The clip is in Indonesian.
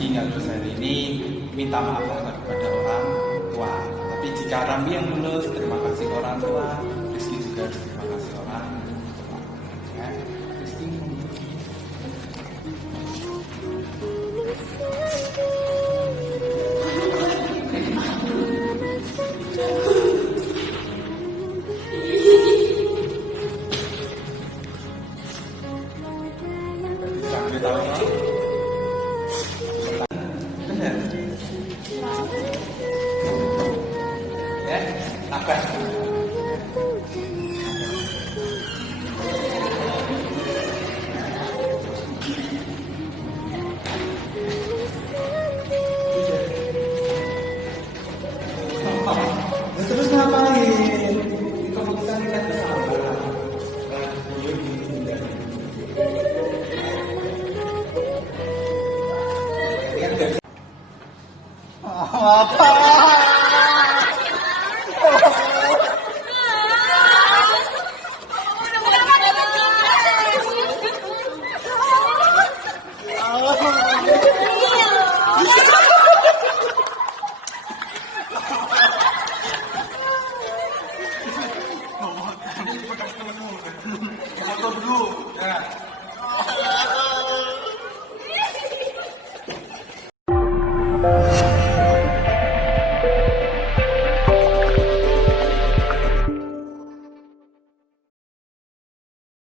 Rizky nggak lulus hari ini, minta maaf kepada orang tua. Tapi jika Rambi yang lulus, terima kasih orang tua. Rizky juga harus terima kasih orang tua. Ya, Rizky. Sampai tahu ya. Benar. Ya, apa? Terus ngapain? Kamu bisa lihat bersama. Apa? Foto dulu. Ya.